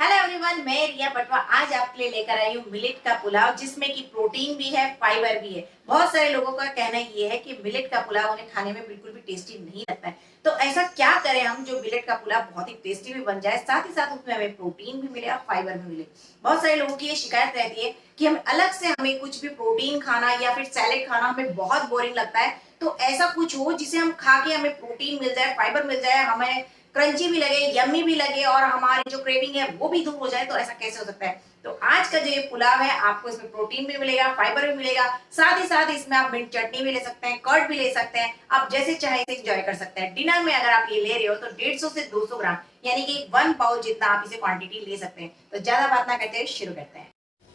Hello everyone, मैं रिया पटवा आज आपके लिए लेकर आई हूँ मिलेट का पुलाव, जिसमें कि प्रोटीन भी है, फाइबर भी है। बहुत सारे लोगों का कहना ये है कि मिलेट का पुलाव उन्हें खाने में बिल्कुल भी टेस्टी नहीं लगता है। तो ऐसा क्या करें हम जो मिलेट का पुलाव बहुत ही टेस्टी भी बन जाए, साथ ही साथ उसमें हमें प्रोटीन भी मिले और फाइबर भी मिले। बहुत सारे लोगों की ये शिकायत रहती है कि हम अलग से हमें कुछ भी प्रोटीन खाना या फिर सैलेड खाना हमें बहुत बोरिंग लगता है। तो ऐसा कुछ हो जिसे हम खा के हमें प्रोटीन मिल जाए, फाइबर मिल जाए, हमें क्रंची भी लगे, यम्मी भी लगे और हमारी जो क्रेविंग है वो भी दूर हो जाए। तो ऐसा कैसे हो सकता है? तो आज का जो ये पुलाव है, आपको इसमें प्रोटीन भी मिलेगा, फाइबर भी मिलेगा, साथ ही साथ इसमें आप मिंट चटनी भी ले सकते हैं, कर्ड भी ले सकते हैं, आप जैसे चाहे इसे एंजॉय कर सकते हैं। डिनर में अगर आप ये ले रहे हो तो 150 से 200 ग्राम यानी कि 1 पाउच जितना आप इसे क्वांटिटी ले सकते हैं। तो ज्यादा बात ना करते हुए शुरू करते हैं।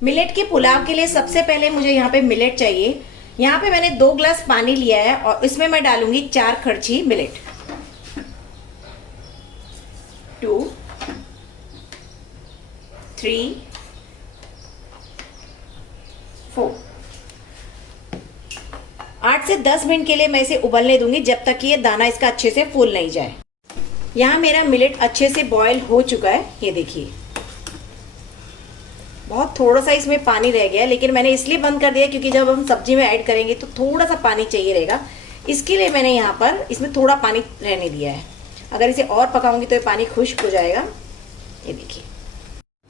मिलेट के पुलाव के लिए सबसे पहले मुझे यहाँ पे मिलेट चाहिए। यहाँ पे मैंने 2 ग्लास पानी लिया है और इसमें मैं डालूंगी 4 खर्ची मिलेट। 2 3 4 8 से 10 मिनट के लिए मैं इसे उबलने दूंगी, जब तक कि ये दाना इसका अच्छे से फूल नहीं जाए। यहाँ मेरा मिलेट अच्छे से बॉयल हो चुका है, ये देखिए। बहुत थोड़ा सा इसमें पानी रह गया, लेकिन मैंने इसलिए बंद कर दिया क्योंकि जब हम सब्जी में ऐड करेंगे तो थोड़ा सा पानी चाहिए रहेगा, इसके लिए मैंने यहाँ पर इसमें थोड़ा पानी रहने दिया है। अगर इसे और पकाऊंगी तो ये पानी खुश्क हो जाएगा। ये देखिए,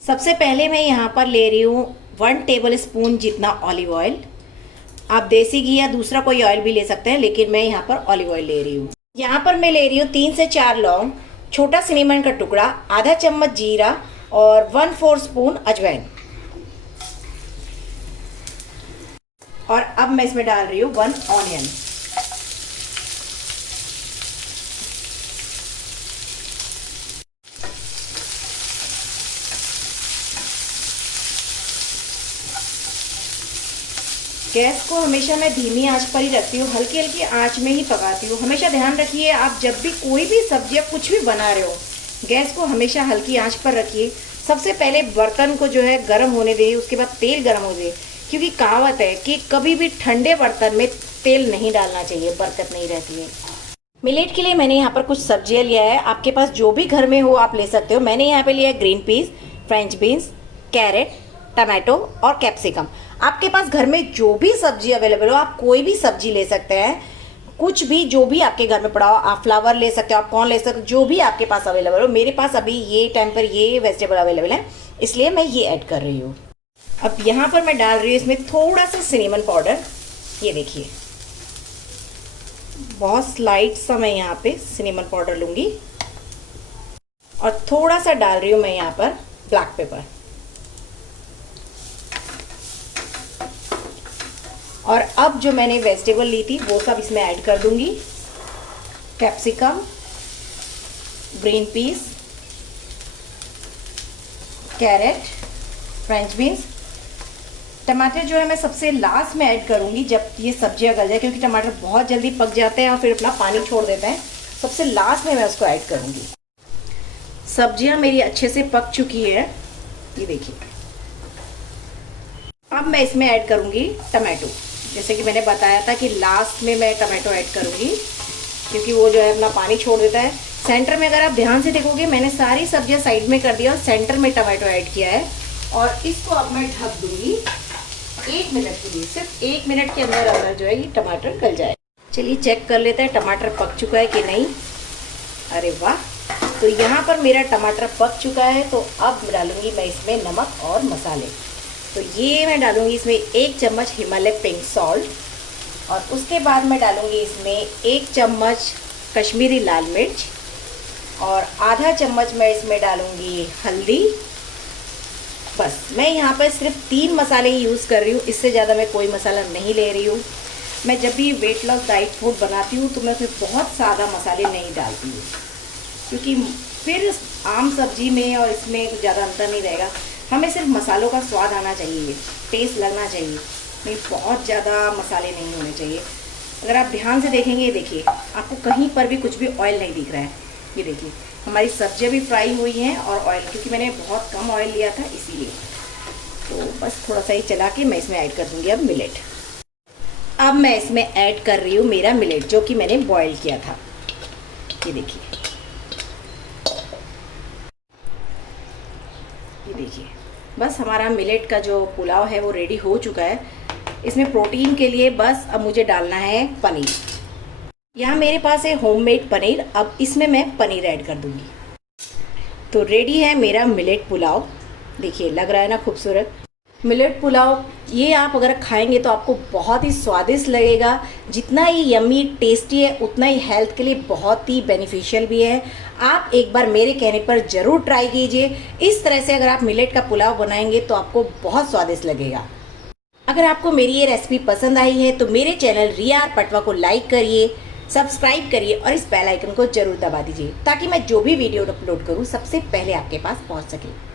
सबसे पहले मैं यहाँ पर ले रही हूँ 1 टेबल स्पून जितना ऑलिव ऑयल। आप देसी घी या दूसरा कोई ऑयल भी ले सकते हैं, लेकिन मैं यहाँ पर ऑलिव ऑयल ले रही हूँ। यहाँ पर मैं ले रही हूँ 3 से 4 लौंग, छोटा सिनेमन का टुकड़ा, आधा चम्मच जीरा और 1/4 स्पून अजवाइन। और अब मैं इसमें डाल रही हूँ 1 ऑनियन। गैस को हमेशा मैं धीमी आंच पर ही रखती हूँ, हल्की हल्की आंच में ही पकाती हूँ। हमेशा ध्यान रखिए, आप जब भी कोई भी सब्जी या कुछ भी बना रहे हो, गैस को हमेशा हल्की आंच पर रखिए। सबसे पहले बर्तन को जो है गर्म होने दे, उसके बाद तेल गर्म हो जाए, क्योंकि कहावत है कि कभी भी ठंडे बर्तन में तेल नहीं डालना चाहिए, बरकत नहीं रहती है। मिलेट के लिए मैंने यहाँ पर कुछ सब्जियाँ लिया है, आपके पास जो भी घर में हो आप ले सकते हो। मैंने यहाँ पे लिया है green peas, French beans, carrot, tomato और कैप्सिकम। आपके पास घर में जो भी सब्जी अवेलेबल हो, आप कोई भी सब्जी ले सकते हैं। कुछ भी जो भी आपके घर में पड़ा हो, आप फ्लावर ले सकते हो, आप कॉर्न ले सकते हो, जो भी आपके पास अवेलेबल हो। मेरे पास अभी ये टाइम पर ये वेजिटेबल अवेलेबल है, इसलिए मैं ये ऐड कर रही हूँ। अब यहाँ पर मैं डाल रही हूँ इसमें थोड़ा सा सिनेमन पाउडर। ये देखिए, बहुत स्लाइट सा मैं यहाँ पे सिनेमन पाउडर लूँगी और थोड़ा सा डाल रही हूँ मैं यहाँ पर ब्लैक पेपर। और अब जो मैंने वेजिटेबल ली थी वो सब इसमें ऐड कर दूंगी। Capsicum, green peas, carrot, French beans. टमाटर जो है मैं सबसे लास्ट में ऐड करूंगी, जब ये सब्जियां गल जाए, क्योंकि टमाटर बहुत जल्दी पक जाते हैं और फिर अपना पानी छोड़ देते हैं। सबसे लास्ट में मैं उसको ऐड करूंगी। सब्जियां मेरी अच्छे से पक चुकी है, ये देखिए। अब मैं इसमें ऐड करूंगी टमाटो। जैसे कि मैंने बताया था कि लास्ट में मैं टमाटो ऐड करूंगी, क्योंकि वो जो है अपना पानी छोड़ देता है। सेंटर में अगर आप ध्यान से देखोगे, मैंने सारी सब्जियां साइड में कर दिया और सेंटर में टमाटो ऐड किया है। और इसको अब मैं ढक दूंगी 1 मिनट के लिए। सिर्फ 1 मिनट के अंदर अंदर जो है ये टमाटर गल जाए। चलिए चेक कर लेते हैं टमाटर पक चुका है कि नहीं। अरे वाह, तो यहाँ पर मेरा टमाटर पक चुका है। तो अब डालूंगी मैं इसमें नमक और मसाले। तो ये मैं डालूंगी इसमें 1 चम्मच हिमालय पिंक सॉल्ट और उसके बाद मैं डालूंगी इसमें 1 चम्मच कश्मीरी लाल मिर्च और आधा चम्मच मैं इसमें डालूंगी हल्दी। बस मैं यहाँ पर सिर्फ 3 मसाले ही यूज़ कर रही हूँ, इससे ज़्यादा मैं कोई मसाला नहीं ले रही हूँ। मैं जब भी वेट लॉस डाइट फूड बनाती हूँ तो मैं उसमें बहुत ज़्यादा मसाले नहीं डालती हूँ, क्योंकि फिर आम सब्जी में और इसमें ज़्यादा अंतर नहीं रहेगा। हमें सिर्फ मसालों का स्वाद आना चाहिए, टेस्ट लगना चाहिए, नहीं बहुत ज़्यादा मसाले नहीं होने चाहिए। अगर आप ध्यान से देखेंगे, देखिए आपको कहीं पर भी कुछ भी ऑयल नहीं दिख रहा है। ये देखिए, हमारी सब्जियां भी फ्राई हुई हैं और ऑयल, क्योंकि मैंने बहुत कम ऑयल लिया था इसीलिए। तो बस थोड़ा सा ही चला के मैं इसमें ऐड कर दूँगी अब मिलेट। अब मैं इसमें ऐड कर रही हूँ मेरा मिलेट, जो कि मैंने बॉयल किया था। ये देखिए, ये देखिए, बस हमारा मिलेट का जो पुलाव है वो रेडी हो चुका है। इसमें प्रोटीन के लिए बस अब मुझे डालना है पनीर। यहाँ मेरे पास है होममेड पनीर, अब इसमें मैं पनीर ऐड कर दूंगी। तो रेडी है मेरा मिलेट पुलाव। देखिए लग रहा है ना खूबसूरत। मिलेट पुलाव ये आप अगर खाएंगे तो आपको बहुत ही स्वादिष्ट लगेगा। जितना ही यम्मी टेस्टी है उतना ही हेल्थ के लिए बहुत ही बेनिफिशियल भी है। आप एक बार मेरे कहने पर ज़रूर ट्राई कीजिए। इस तरह से अगर आप मिलेट का पुलाव बनाएंगे तो आपको बहुत स्वादिष्ट लगेगा। अगर आपको मेरी ये रेसिपी पसंद आई है तो मेरे चैनल रिया आर पटवा को लाइक करिए, सब्सक्राइब करिए और इस बेल आइकन को जरूर दबा दीजिए ताकि मैं जो भी वीडियो अपलोड करूँ सबसे पहले आपके पास पहुँच सके।